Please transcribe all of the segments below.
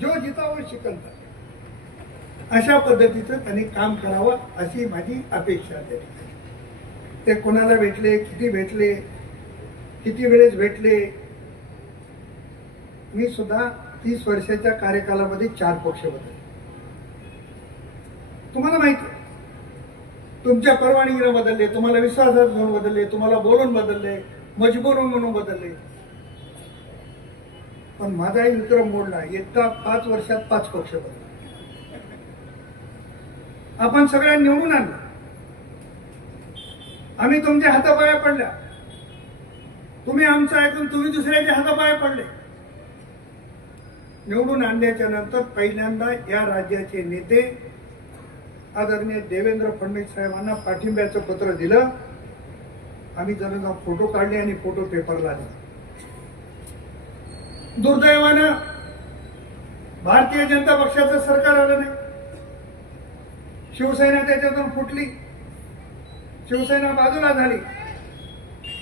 जो जितावर शिकलता अशा पद्धतीचं त्यांनी काम करावं अशी माझी अपेक्षा त्या ठिकाणी ते कोणाला भेटले किती भेटले किती वेळेस भेटले मी सुद्धा तीस वर्षाच्या कार्यकालामध्ये चार पक्ष बदलले. तुम्हाला माहिती आहे तुमच्या परवानगीनं बदलले तुम्हाला विश्वासात घेऊन बदलले तुम्हाला बोलून बदलले मजबूर म्हणून बदलले. पण माझाही विक्रम मोडला. एका पाच वर्षात पाच पक्ष बदलले आपण सगळ्या निवडून आणलं. आम्ही तुमच्या हातापाया पडल्या. तुम्ही आमचं ऐकून तुम्ही दुसऱ्याच्या हातापाया पडले. निवडून आणल्याच्या नंतर पहिल्यांदा या राज्याचे नेते आदरणीय देवेंद्र फडणवीस साहेबांना पाठिंब्याचं पत्र दिलं. आम्ही जणांना फोटो काढले आणि फोटो पेपरला दिला. दुर्दैवानं भारतीय जनता पक्षाचं सरकार आलं नाही. शिवसेना त्याच्यातून फुटली. शिवसेना बाजूला झाली.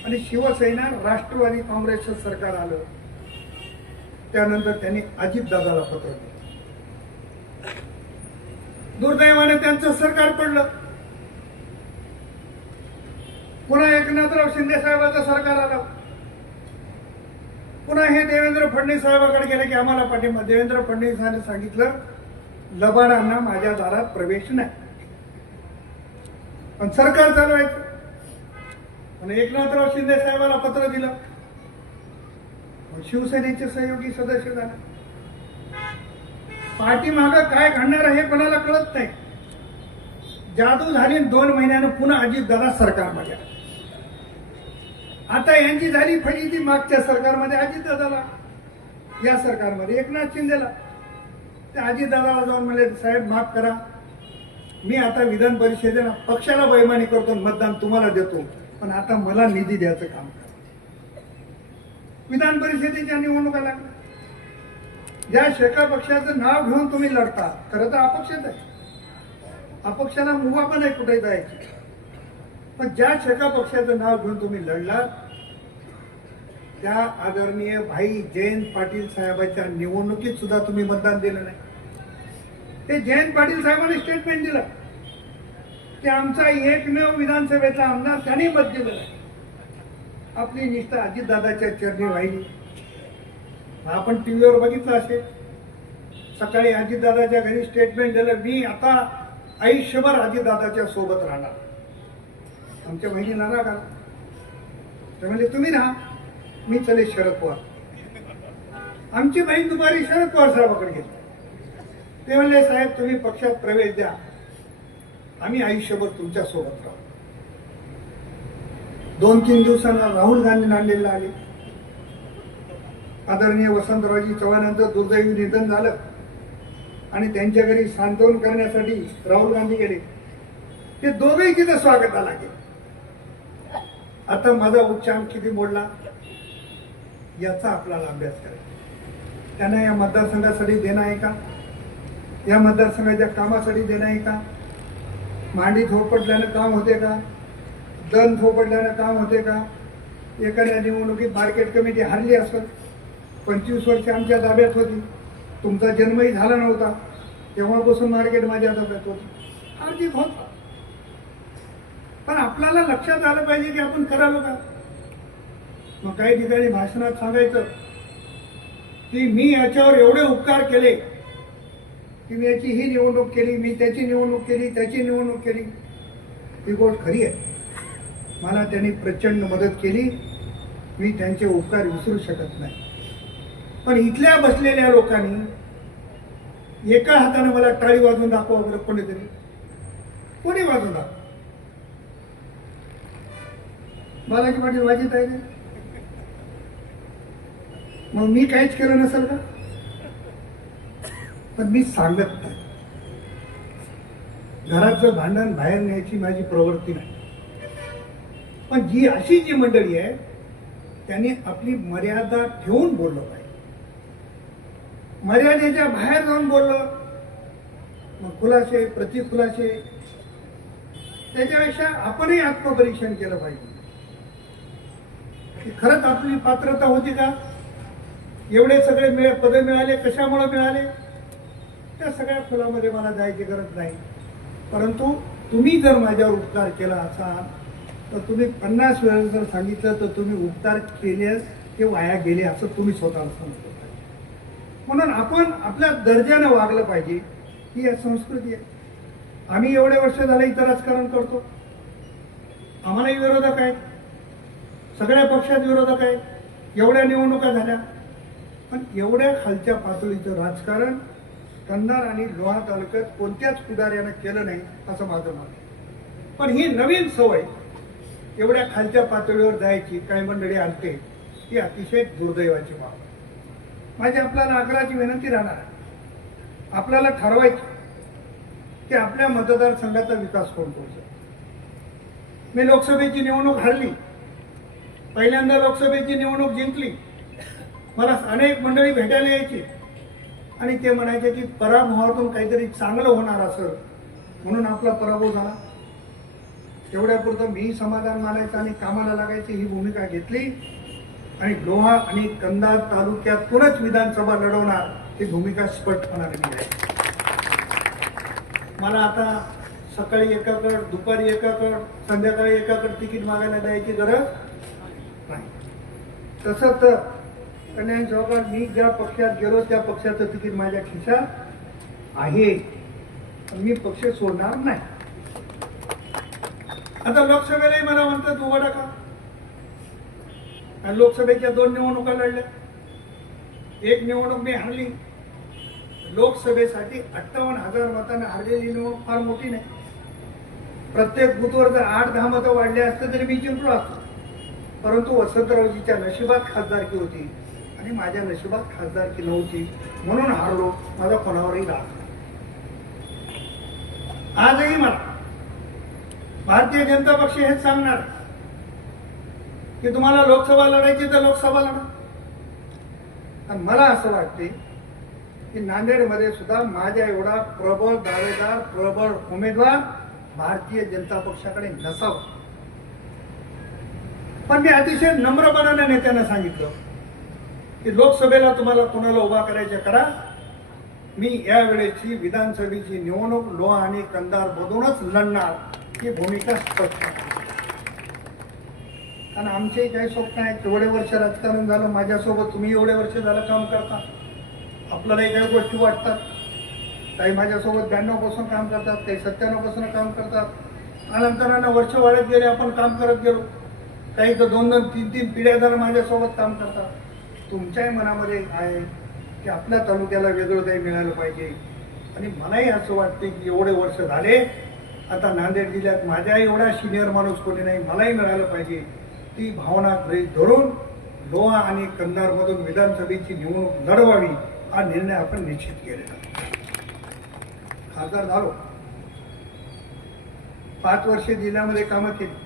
आणि शिवसेना राष्ट्रवादी काँग्रेसचं सरकार आलं. त्यानंतर त्यांनी अजितदादाला पत्र दिलं दुर्दैवाने त्यांचं सरकार पडलं. पुन्हा एकनाथराव शिंदे साहेबांचं सरकार आलं. पुन्हा हे देवेंद्र फडणवीस साहेबाकडे गेले की आम्हाला पाठिंबा देवेंद्र फडणवीसांनी सांगितलं लबाडांना माझ्या दारात प्रवेश नाही. पण सरकार चालवायचं आणि एकनाथराव शिंदे साहेबाला पत्र दिलं. शिवसेनेचे सहयोगी सदस्य झाले. पाठीमाग काय घडणार आहे हे कोणाला कळत नाही. जादू झाली दोन महिन्यानं पुन्हा अजित दादा सरकारमध्ये आला. आता यांची झाली फजिती मागच्या सरकारमध्ये अजितदादाला. या सरकारमध्ये. एकनाथ शिंदेला. त्या अजितदादाला जाऊन म्हणले साहेब माफ करा. मी आता विधान परिषदेला पक्षाला बैमानी करतो मतदान तुम्हाला देतो. पण आता मला निधी द्यायचं काम करा. विधान परिषदेच्या निवडणुका लागल्या. ज्या शेका पक्षाचं नाव घेऊन तुम्ही लढता. खरं तर अपक्षच आहे. अपक्षाला मुभा पण आहे कुठे जायची. पण ज्या शेका पक्षाचं नाव घेऊन तुम्ही लढलात त्या आदरणीय भाई जयंत पाटील साहेबांच्या निवडणुकीत सुद्धा तुम्ही मतदान दिलं नाही. ते जयंत पाटील साहेबांनी स्टेटमेंट दिलं की आमचा एकमेव विधानसभेचा आमदार त्यांनी मत दिलं नाही. आपली निष्ठा अजितदादाच्या चरणी वाहिली आपण टीव्हीवर बघितलं असेल. सकाळी अजितदादाच्या घरी स्टेटमेंट दिलं मी आता आयुष्यभर अजितदादाच्या सोबत राहणार. आमच्या बहिणी नाराज का म्हणजे तुम्ही राहा. मी चले शरद पवार. आमची बहीण दुपारी शरद पवार साहेबाकडे गेली. ते म्हणले साहेब तुम्ही पक्षात प्रवेश द्या. आम्ही आयुष्यभर तुमच्यासोबत राहू. दोन तीन दिवसांना राहुल गांधी नांदेडला आले. आदरणीय वसंतरावजी चव्हाणांचं दुर्दैवी निधन झालं. आणि त्यांच्या घरी सांत्वन करण्यासाठी राहुल गांधी गेले ते दोघेही तिथं स्वागताला गेले. आता माझा उच्चांक किती मोडला? याचा आपल्याला अभ्यास करायचा. त्यांना या मतदारसंघासाठी देणं आहे का? या मतदारसंघाच्या कामासाठी देणं आहे का? मांडी थोपटल्यानं काम होते का? दन थोपटल्यानं काम होते का? एखाद्या निवडणुकीत मार्केट कमिटी हरली असत पंचवीस वर्ष आमच्या ताब्यात होती तुमचा जन्मही झाला नव्हता तेव्हापासून मार्केट माझ्या ताब्यात होती. हार्दिक होता पण आपल्याला लक्षात आलं पाहिजे की आपण करालो का? मग काही ठिकाणी भाषणात सांगायचं की मी याच्यावर एवढे उपकार केले की मी याची ही निवडणूक केली मी त्याची निवडणूक केली त्याची निवडणूक केली. ही गोष्ट खरी आहे. मला त्यांनी प्रचंड मदत केली. मी त्यांचे उपकार विसरू शकत नाही. पण इथल्या बसलेल्या लोकांनी एका हाताने मला टाळी वाजवून दाखवा बरं कोणीतरी. कोणी वाजवून दाखवा? बालाजी पाटील वाजित आहे म्हणून मग मी काहीच केलं नसेल का? पण मी सांगत नाही. घराचं भांडण बाहेर न्यायची माझी प्रवृत्ती नाही. पण जी अशी जी मंडळी आहे त्यांनी आपली मर्यादा ठेवून बोललं पाहिजे. मर्यादेच्या बाहेर जाऊन बोललं. मग खुलासे प्रतिखुलासे त्याच्यापेक्षा आपणही आत्मपरीक्षण केलं पाहिजे. खरंच आपली पात्रता होती का? एवढे सगळे मिळ पदे मिळाले कशामुळे मिळाले? त्या सगळ्या फुलामध्ये मला जायची गरज नाही. परंतु तुम्ही जर माझ्यावर उपकार केला असाल तर तुम्ही पन्नास वेळा जर सांगितलं तर तुम्ही उपकार केल्यास ते वाया गेले असं तुम्ही स्वतःला सांगतो म्हणून आपण आपल्या दर्जानं वागलं पाहिजे ही या संस्कृती आहे. आम्ही एवढे वर्ष झाले इथं राजकारण करतो. आम्हालाही विरोधक आहेत. सगळ्या पक्षात विरोधक आहेत. एवढ्या निवडणुका झाल्या. पण एवढ्या खालच्या पातळीचं राजकारण कन्नड आणि लोहा तालुक्यात कोणत्याच पुढाऱ्यानं केलं नाही असं माझं मत आहे. पण ही नवीन सवय एवढ्या खालच्या पातळीवर जायची काही मंडळी आणते ही अतिशय दुर्दैवाची बाब माझी आपल्याला आग्रहाची विनंती राहणार आहे. आपल्याला ठरवायची की आपल्या मतदारसंघाचा विकास कोण करतो. मी लोकसभेची निवडणूक हरली पहिल्यांदा लोकसभेची निवडणूक जिंकली मला अनेक मंडळी भेटायला यायची. आणि ते म्हणायचे की पराभवातून काहीतरी चांगलं होणार असं. म्हणून आपला पराभव झाला. तेवढ्यापुरतं मी समाधान मानायचं आणि कामाला लागायची ही भूमिका घेतली. आणि लोहा आणि कंधार तालुक्यातूनच विधानसभा लढवणार ही भूमिका स्पष्टपणाने मी आहे. मला आता सकाळी एकाकड दुपारी एकाकड संध्याकाळी एकाकड तिकीट मागायला द्यायची गरज नाही. तसं तर कल्याण सहकार मी ज्या पक्षात गेलो त्या पक्षाचं तिकीट माझ्या खिशात आहे. मी पक्ष सोडणार नाही. आता लोकसभेलाही मला म्हणतात उभा टाका आणि लोकसभेच्या दोन निवडणुका लढल्या. एक निवडणूक मी हरली. लोकसभेसाठी अठ्ठावन्न हजार मतांना हरलेली निवडणूक फार मोठी नाही. प्रत्येक बुथवर जर आठ दहा मतं वाढले असते तरी मी जिंकलो असतो. परंतु वसंतरावजीच्या नशिबात खासदारकी होती. आणि माझ्या नशिबात खासदारकी नव्हती म्हणून हारलो माझा कोणावरही राग आजही मला भारतीय जनता पक्ष हेच सांगणार की तुम्हाला लोकसभा लढायची तर लोकसभा लढा. आणि मला असं वाटते की नांदेडमध्ये सुद्धा माझ्या एवढा प्रबळ दावेदार प्रबळ उमेदवार भारतीय जनता पक्षाकडे नसावा. पण मी अतिशय नम्रपणाने नेत्यांना सांगितलं. की लोकसभेला तुम्हाला कोणाला उभा करायचे करा. मी यावेळेची विधानसभेची निवडणूक लोहा आणि कंदार मधूनच लढणार ही भूमिका स्पष्ट कारण आमचे काही स्वप्न आहेत एवढे वर्ष राजकारण झालं माझ्यासोबत तुम्ही एवढे वर्ष झालं काम करता. आपल्यालाही काही गोष्टी वाटतात. काही माझ्यासोबत ब्याण्णवपासून काम करतात काही सत्त्याण्णवपासून काम करतात. अनंतरानं वर्ष वाढत गेले आपण काम करत गेलो. काही तर दोन दोन तीन तीन पिढ्या जर माझ्यासोबत काम करतात. तुमच्याही मनामध्ये आहे की आपल्या तालुक्याला वेगळं काही मिळालं पाहिजे. आणि मलाही असं वाटते की एवढे वर्ष झाले आता नांदेड जिल्ह्यात माझ्या एवढा सिनियर माणूस कोणी नाही मलाही मिळालं पाहिजे. ती भावना गृहित धरून लोहा आणि कंधारमधून विधानसभेची निवडणूक लढवावी हा निर्णय आपण निश्चित केलेला खासदार झालो. पाच वर्षे जिल्ह्यामध्ये कामं केली.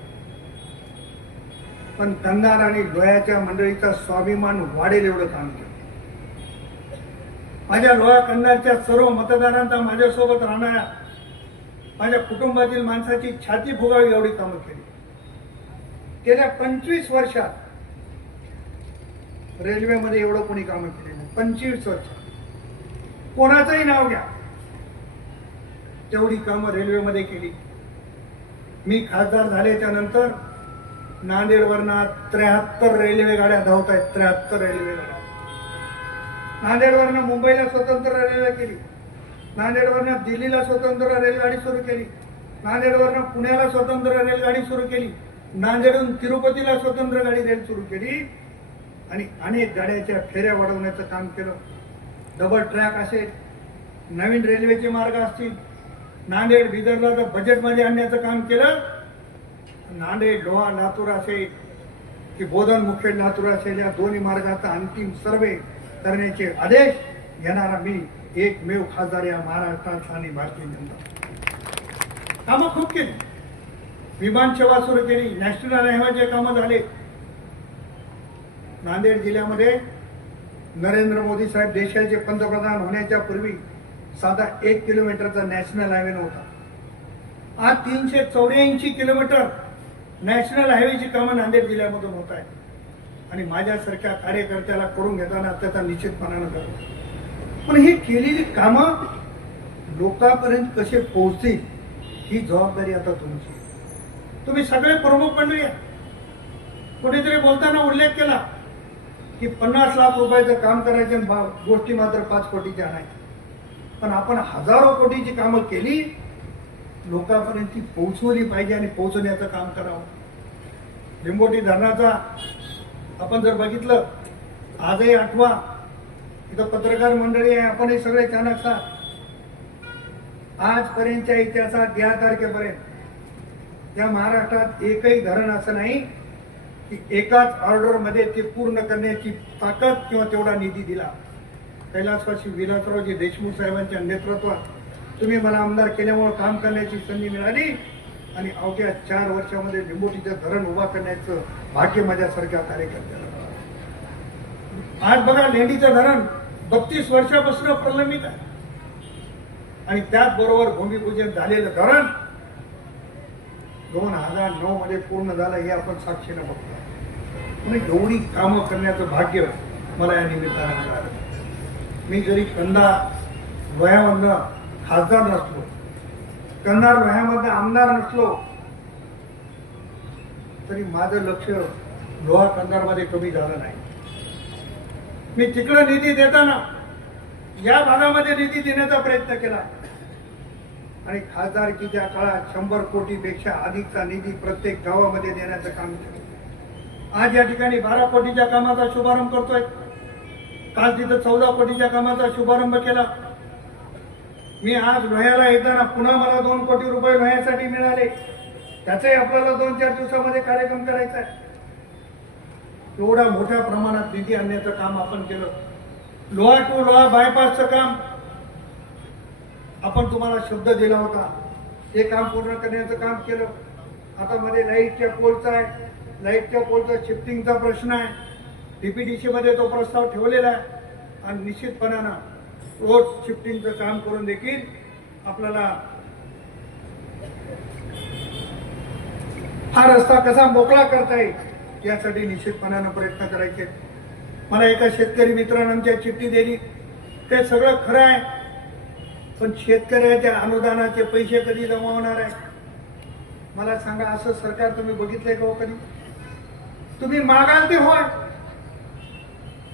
पण कंधार आणि लोह्याच्या मंडळीचा स्वाभिमान वाढेल एवढं काम केलं. माझ्या लोहा कंदारच्या सर्व मतदारांचा माझ्यासोबत राहणाऱ्या माझ्या कुटुंबातील माणसाची छाती फुगावी एवढी कामं केली. गेल्या पंचवीस वर्षात रेल्वेमध्ये एवढं कोणी कामं केली नाही. पंचवीस वर्ष कोणाचंही नाव घ्या. तेवढी कामं रेल्वेमध्ये केली. मी खासदार झाल्याच्यानंतर नांदेडवरनं त्र्याहत्तर रेल्वे गाड्या धावत आहेत त्र्याहत्तर रेल्वे गाड्या. नांदेडवरनं मुंबईला स्वतंत्र रेल्वे केली. नांदेडवरनं दिल्लीला स्वतंत्र रेलगाडी सुरू केली. नांदेडवरनं पुण्याला स्वतंत्र रेलगाडी सुरू केली. नांदेडहून तिरुपतीला स्वतंत्र गाडी रेल सुरू केली. आणि अनेक गाड्याच्या फेऱ्या वाढवण्याचं काम केलं. डबल ट्रॅक असेल नवीन रेल्वेचे मार्ग असतील. नांदेड बिदरला बजेटमध्ये आणण्याचं काम केलं. नांदेड लोहा लातूर असेल की बोधन मुखेड लातूर असेल या दोन्ही मार्गाचा अंतिम सर्वे करण्याचे आदेश घेणारा मी एकमेव खासदार या महाराष्ट्राचा आणि भारतीय जनता कामं खूप केली. विमान सेवा सुरू केली. नॅशनल हायवेचे कामं झाले. नांदेड जिल्ह्यामध्ये नरेंद्र मोदी साहेब देशाचे पंतप्रधान होण्याच्या पूर्वी साधा एक किलोमीटरचा नॅशनल हायवे नव्हता. आज तीनशे चौऱ्याऐंशी किलोमीटर नॅशनल हायवेची कामं नांदेड जिल्ह्यामधून होत आहे आणि माझ्यासारख्या कार्यकर्त्याला करून घेताना त्याचा निश्चितपणानं करतो. पण ही केलेली कामं लोकांपर्यंत कसे पोहोचतील ही जबाबदारी आता तुमची. तुम्ही सगळे प्रमुख मंडळी आहे. कुठेतरी बोलताना उल्लेख केला की पन्नास लाख रुपयाचं काम करायचे आणि गोष्टी मात्र पाच कोटीच्या आणायच्या पण आपण हजारो कोटीची कामं केली लोकांपर्यंत ती पोहोचवली पाहिजे आणि पोहोचवण्याचं काम करावं. लिंबोटी धरणाचा आपण जर बघितलं आजही आठवा इथं पत्रकार मंडळी आहे आपण हे सगळे चाणक आजपर्यंतच्या इतिहासात या तारखेपर्यंत या महाराष्ट्रात एकही धरण असं नाही की एकाच ऑर्डरमध्ये ते पूर्ण करण्याची ताकद किंवा तेवढा निधी दिला. कैलासवासी विलासरावजी देशमुख साहेबांच्या नेतृत्वात तुम्ही मला आमदार केल्यामुळे काम करण्याची संधी मिळाली आणि अवघ्या चार वर्षामध्ये लिंबोटीचं धरण उभा करण्याचं भाग्य माझ्यासारख्या कार्यकर्त्याला आज बघा लेंडीचं धरण बत्तीस वर्षापासून प्रलंबित आहे. आणि त्याचबरोबर भूमिपूजन झालेलं धरण दोन हजार नऊ मध्ये पूर्ण झालं हे आपण साक्षीनं बघतो. म्हणजे एवढी कामं करण्याचं भाग्य मला या निमित्तानं मिळालं. मी जरी कंदा वयामधनं खासदार नसलो कंधार लोह्यामध्ये आमदार नसलो तरी माझं लक्ष लोहा कंधारमध्ये कमी झालं नाही. मी तिकडं निधी देताना या भागामध्ये निधी देण्याचा प्रयत्न केला. आणि खासदारकीच्या काळात शंभर कोटीपेक्षा अधिकचा निधी प्रत्येक गावामध्ये देण्याचं काम केलं. आज या ठिकाणी बारा कोटीच्या कामाचा शुभारंभ करतोय. काल तिथं चौदा कोटीच्या कामाचा शुभारंभ केला. मी आज लोह्याला येताना पुन्हा मला दोन कोटी रुपये लोह्यासाठी मिळाले. त्याचाही आपल्याला दोन चार दिवसामध्ये कार्यक्रम करायचा आहे. एवढा मोठ्या प्रमाणात निधी आणण्याचं काम आपण केलं. लोहा टू लोहा बायपासचं काम आपण तुम्हाला शब्द दिला होता. ते काम पूर्ण करण्याचं काम केलं. आता मध्ये लाईटच्या पोलचा आहे. लाईटच्या पोलचा शिफ्टिंगचा प्रश्न आहे. डीपीडीसी मध्ये तो प्रस्ताव ठेवलेला आहे. आणि निश्चितपणानं रोड शिफ्टिंगचं काम करून देखील आपल्याला हा रस्ता कसा मोकळा करता येईल यासाठी निश्चितपणानं प्रयत्न करायचे. मला एका शेतकरी मित्रानं आमच्या चिठ्ठी दिली. ते सगळं खरं आहे पण शेतकऱ्याच्या अनुदानाचे पैसे कधी जमा होणार आहे? मला सांगा असं सरकार तुम्ही बघितलंय का हो कधी? तुम्ही मागाल ते होय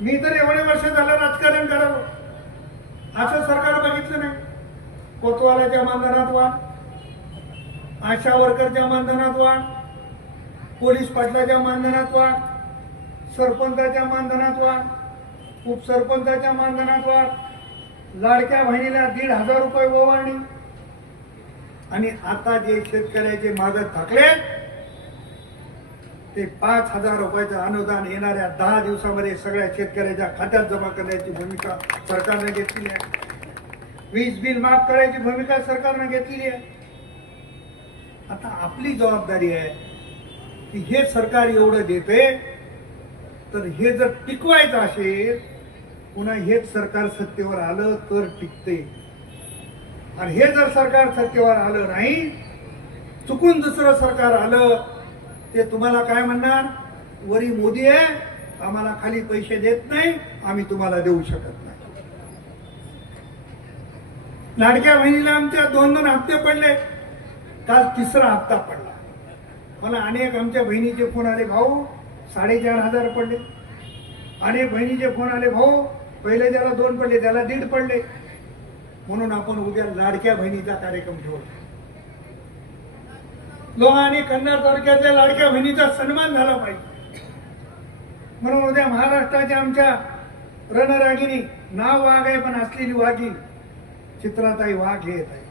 मी तर एवढे वर्ष झालं राजकारण करावं. असं सरकार बघितलं नाही. कोतवालाच्या मानधनात वाढ आशा वर्करच्या मानधनात वाढ पोलीस पाटलाच्या मानधनात वाढ सरपंचाच्या मानधनात वाढ उपसरपंचाच्या मानधनात वाढ लाडक्या बहिणीला दीड हजार रुपये ओवाळणी. आणि आता जे शेतकऱ्याचे माग थकले ते पाच हजार रुपयाचं अनुदान येणाऱ्या दहा दिवसामध्ये सगळ्या शेतकऱ्याच्या खात्यात जमा करण्याची भूमिका सरकारने घेतलेली आहे. वीज बिल माफ करायची भूमिका सरकारने घेतलेली आहे. आता आपली जबाबदारी आहे की हे सरकार एवढं देते तर हे जर टिकवायचं असेल पुन्हा हेच सरकार सत्तेवर आलं तर टिकते आणि हे जर सरकार सत्तेवर आलं नाही चुकून दुसरं सरकार आलं ते तुम्हाला काय म्हणणार? वरी मोदी आहे आम्हाला खाली पैसे देत नाही आम्ही तुम्हाला देऊ शकत नाही. लाडक्या बहिणीला आमच्या दोन दोन हप्ते पडले. काल तिसरा हप्ता पडला. मला अनेक आमच्या बहिणीचे फोन आले भाऊ साडेचार हजार पडले. अनेक बहिणीचे फोन आले भाऊ पहिले ज्याला दोन पडले त्याला दीड पडले. म्हणून आपण उद्या लाडक्या बहिणीचा कार्यक्रम ठेवू लोहा आणि कन्नड तालुक्यातल्या लाडक्या बहिणीचा सन्मान झाला पाहिजे. म्हणून उद्या महाराष्ट्राच्या आमच्या रणरागिनी नाव वाघ आहे पण असलेली वाघी चित्राताई वाघ हे येत आहे.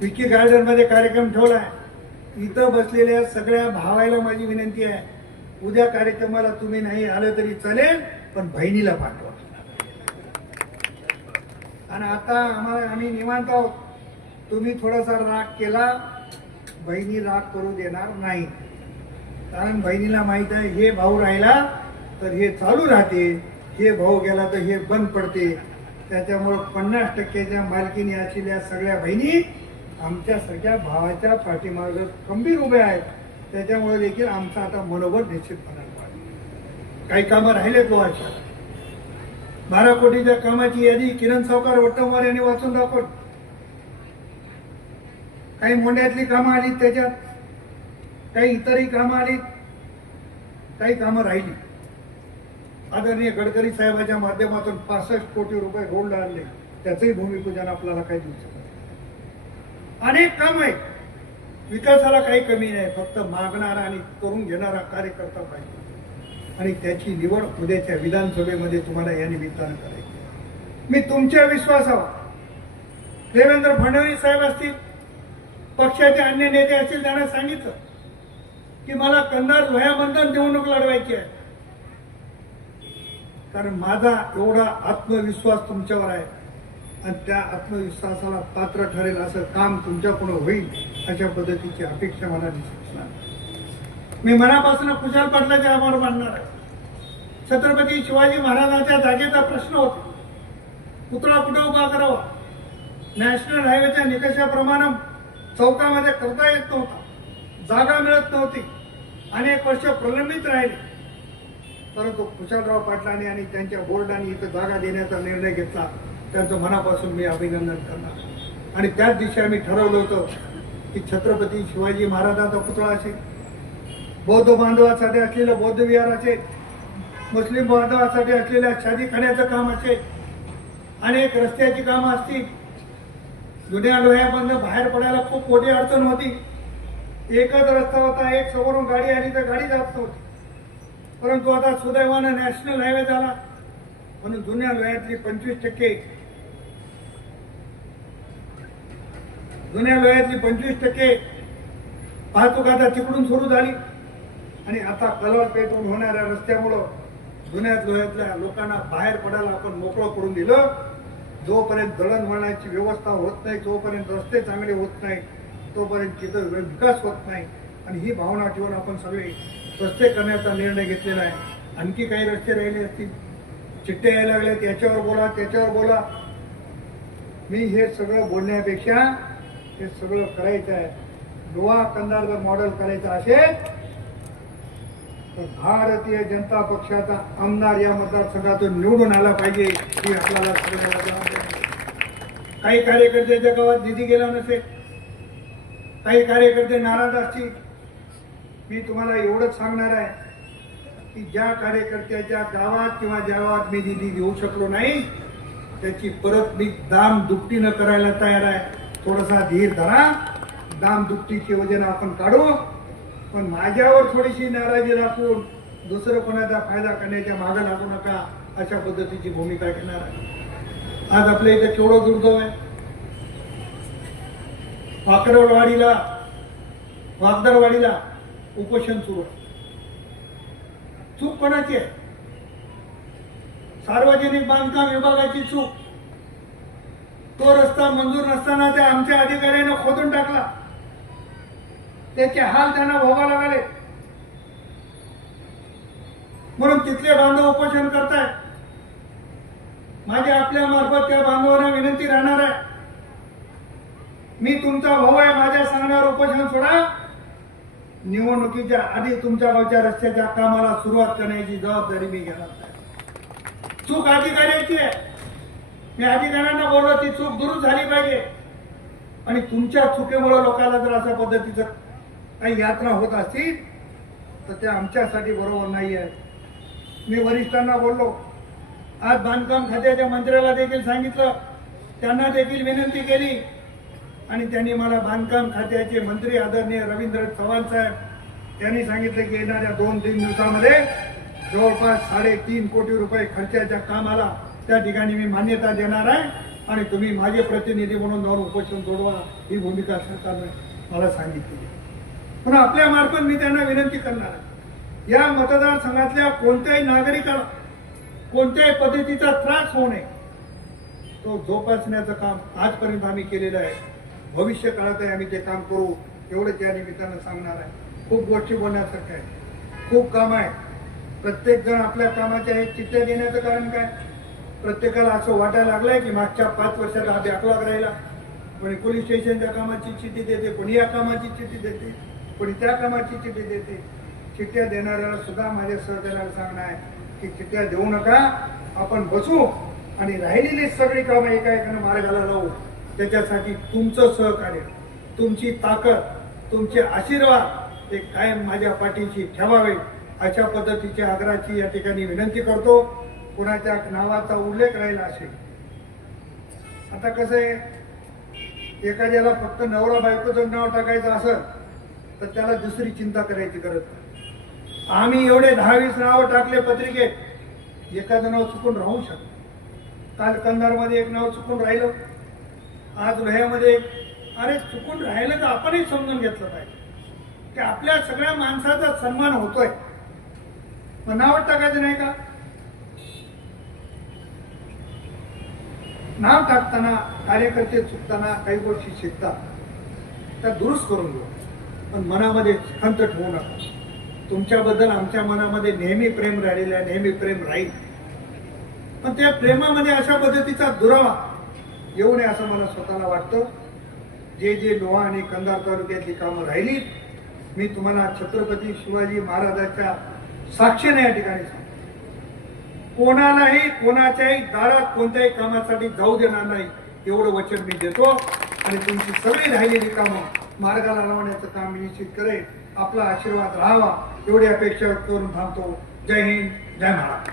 विकी गार्डनमध्ये कार्यक्रम ठेवलाय इथं बसलेल्या सगळ्या भावायला माझी विनंती आहे उद्या कार्यक्रमाला तुम्ही नाही आलं तरी चालेल पण बहिणीला पाठवा. आणि आता आम्हाला आम्ही निवांत आहोत. तुम्ही थोडासा राग केला बहिणी राग करू देणार नाही. कारण बहिणीला माहीत आहे हे भाऊ राहिला तर हे चालू राहते. हे भाऊ गेला तर हे बंद पडते. त्याच्यामुळं पन्नास टक्क्याच्या मालकीने असलेल्या सगळ्या बहिणी आमच्यासारख्या भावाच्या पाठीमार्ग खंबीर उभ्या आहेत. त्याच्यामुळे देखील आमचा आता मनोबल निश्चितपणा काही कामं राहिलेत लोहाच्या बारा कोटीच्या कामाची यादी किरण सावकार वट्टमवार यांनी वाचून दाखवली. काही मोंड्यातली कामं आली त्याच्यात काही इतरही कामं आली काही कामं राहिली. आदरणीय गडकरी साहेबाच्या माध्यमातून पासष्ट कोटी रुपये रोड आणले. त्याचंही भूमिपूजन आपल्याला काही दिवसात. अनेक काम आहेत. विकासाला काही कमी नाही फक्त मागणारा आणि करून घेणारा कार्यकर्ता पाहिजे. आणि त्याची निवड उद्याच्या विधानसभेमध्ये तुम्हाला या निमित्तानं करायची मी तुमच्या विश्वासावर देवेंद्र फडणवीस साहेब असतील पक्षाचे अन्य नेते असतील त्यांना सांगितलं की मला कन्नड वयाबंधन निवडणूक लढवायची आहे. कारण माझा एवढा आत्मविश्वास तुमच्यावर आहे आणि त्या आत्मविश्वासाला पात्र ठरेल असं काम तुमच्याकडून होईल अशा पद्धतीची अपेक्षा मला दिसत मी मनापासून कुशाल पाटलाचे आभार मानणार आहे. छत्रपती शिवाजी महाराजांच्या जागेचा प्रश्न होता. पुतळा कुठं उभा करावा? नॅशनल हायवेच्या निकषाप्रमाणे चौकामध्ये करता येत नव्हता. जागा मिळत नव्हती. अनेक वर्ष प्रलंबित राहिले. परंतु कुशालराव पाटलांनी आणि त्यांच्या बोर्डाने इथं जागा देण्याचा निर्णय घेतला. त्यांचं मनापासून मी अभिनंदन करणार. आणि त्याच दिवशी आम्ही ठरवलं होतं की छत्रपती शिवाजी महाराजांचा पुतळा असेल. बौद्ध बांधवासाठी असलेलं बौद्ध विहार असेल मुस्लिम बांधवासाठी असलेल्या शादी खाण्याचं काम असेल. अनेक रस्त्याची कामं असतील. जुन्या लोह्यामधनं बाहेर पडायला खूप मोठी अडचण होती. एकच रस्ता होता एक समोरून गाडी आली तर गाडी जात नव्हती. परंतु आता सुदैवानं नॅशनल हायवे झाला. म्हणून जुन्या लोह्यातली पंचवीस टक्के जुन्या लोह्यातली पंचवीस टक्के वाहतूक आता तिकडून सुरू झाली. आणि आता कलर पेटून होणाऱ्या रस्त्यामुळं जुन्या लोह्यातल्या लोकांना बाहेर पडायला आपण मोकळं करून दिलं. जोपर्यंत दळणवळणाची व्यवस्था होत नाही जोपर्यंत रस्ते चांगले होत नाही तोपर्यंत तिथं विकास होत नाही. आणि ही भावना ठेवून आपण सगळे रस्ते करण्याचा निर्णय घेतलेला आहे. आणखी काही रस्ते राहिले असतील? चिठ्ठ्या यायला लागल्यात याच्यावर बोला त्याच्यावर बोला. मी हे सगळं बोलण्यापेक्षा हे सगळं करायचं आहे. गोवा कंदार मॉडेल करायचं असेल भारतीय जनता पक्षाचा आमदार या मतदारसंघातून निवडून आला पाहिजे ही आपल्याला काही कार्यकर्त्याच्या गावात निधी गेला नसेल काही कार्यकर्ते नाराज असतील मी तुम्हाला एवढंच सांगणार आहे की ज्या कार्यकर्त्याच्या गावात किंवा ज्या गावात मी निधी घेऊ शकलो नाही त्याची परत मी दाम दुपटीनं करायला तयार आहे. थोडासा धीर धरा दाम दुपटीची योजना आपण काढू. पण माझ्यावर थोडीशी नाराजी दाखवून दुसरं कोणाचा फायदा करण्याच्या मागं लागू नका अशा पद्धतीची भूमिका घेणार आहे. आज आपल्या इथे केवढं दुर्दैव आहे? वाकडवाडीला वागदरवाडीला उपोषण सुरू आहे. चूक कोणाची आहे? सार्वजनिक बांधकाम विभागाची चूक. तो रस्ता मंजूर नसताना त्या आमच्या अधिकाऱ्यानं खोदून टाकला. त्याचे हाल त्यांना भोगावे लागले. म्हणून तिथले बांधव उपोषण करतायत. माझ्या आपल्या मार्फत त्या बांधवांना विनंती राहणार आहे. मी तुमचा भाऊ आहे माझ्या सांगण्यावर उपोषण सोडा. निवडणुकीच्या आधी तुमच्या गावच्या रस्त्याच्या कामाला सुरुवात करण्याची जबाबदारी मी घेणार आहे. चूक अधिकाऱ्याची आहे. मी अधिकाऱ्यांना बोललो ती चूक दुरुस्त झाली पाहिजे. आणि तुमच्या चुकीमुळे लोकांना जर अशा पद्धतीचं काही यात्रा होत असतील तर ते आमच्यासाठी बरोबर नाही आहे मी वरिष्ठांना बोललो आज बांधकाम खात्याच्या मंत्र्याला देखील सांगितलं. त्यांना देखील विनंती केली. आणि त्यांनी मला बांधकाम खात्याचे मंत्री आदरणीय रवींद्र चव्हाण साहेब त्यांनी सांगितलं की येणाऱ्या दोन तीन दिवसामध्ये जवळपास साडेतीन कोटी रुपये खर्चाच्या कामाला त्या ठिकाणी मी मान्यता देणार आहे. आणि तुम्ही माझे प्रतिनिधी म्हणून जाऊन उपोषण सोडवा ही भूमिका सरकारने मला सांगितली. पण आपल्या मार्फत मी त्यांना विनंती करणार आहे. या मतदारसंघातल्या कोणत्याही नागरिकाला कोणत्याही पद्धतीचा त्रास होऊ नये. तो जोपासण्याचं काम आजपर्यंत आम्ही केलेलं आहे. भविष्य काळातही आम्ही ते काम करू. एवढंच या निमित्तानं सांगणार आहे. खूप गोष्टी बोलण्यासारख्या आहे खूप काम आहे प्रत्येक जण आपल्या कामाच्या हे चिठ्ठ्या देण्याचं कारण काय? प्रत्येकाला असं वाटायला लागलंय की मागच्या पाच वर्षात हा बॅकलॉग राहिला. कोणी पोलीस स्टेशनच्या कामाची चिठ्ठी देते कोणी या कामाची चिठ्ठी देते. पण त्या कामाची चिठ्ठी देते. चिठ्ठ्या देणाऱ्याला सुद्धा माझ्या सहकार्याला सांगणं आहे की चिठ्ठ्या देऊ नका. आपण बसू आणि राहिलेली सगळी कामं एका एकानं मार्गाला लावू. त्याच्यासाठी तुमचं सहकार्य तुमची ताकद तुमचे आशीर्वाद ते कायम माझ्या पाठीशी ठेवावे. अशा पद्धतीच्या आग्राची या ठिकाणी विनंती करतो. कुणाच्या नावाचा उल्लेख राहिला असेल. आता कसं आहे? एखाद्याला फक्त नवरा बायकोचं नाव टाकायचं असं तर त्याला दुसरी चिंता करायची गरज नाही. आम्ही एवढे दहावीस नावं टाकले पत्रिकेत. एखादं नाव चुकून राहू शकतो. काल कंधारमध्ये एक नाव चुकून राहिलं. आज वह्यामध्ये अरे चुकून राहिलं तर आपणही समजून घेतलं पाहिजे. की आपल्या सगळ्या माणसाचा सन्मान होतोय. मग नाव टाकायचं नाही का? नाव टाकताना कार्यकर्ते चुकताना काही गोष्टी शिकतात. त्या दुरुस्त करून घेऊ. पण मनामध्ये खंत ठेवू नका. तुमच्याबद्दल आमच्या मनामध्ये नेहमी प्रेम राहिलेलं आहे नेहमी प्रेम राहील. पण त्या प्रेमामध्ये अशा पद्धतीचा दुरावा येऊ नये असं मला स्वतःला वाटतं. जे जे लोहा आणि कंधार तालुक्यातली कामं राहिली मी तुम्हाला छत्रपती शिवाजी महाराजांच्या साक्षीने या ठिकाणी सांगतो. कोणालाही कोणाच्याही दारात कोणत्याही कामासाठी जाऊ देणार नाही एवढं वचन मी देतो. आणि तुमची सगळी राहिलेली कामं मार्गाला लावण्याचं काम निश्चित करेन. आपला आशीर्वाद राहावा एवढी अपेक्षा करून थांबतो. जय हिंद जय महाराष्ट्र.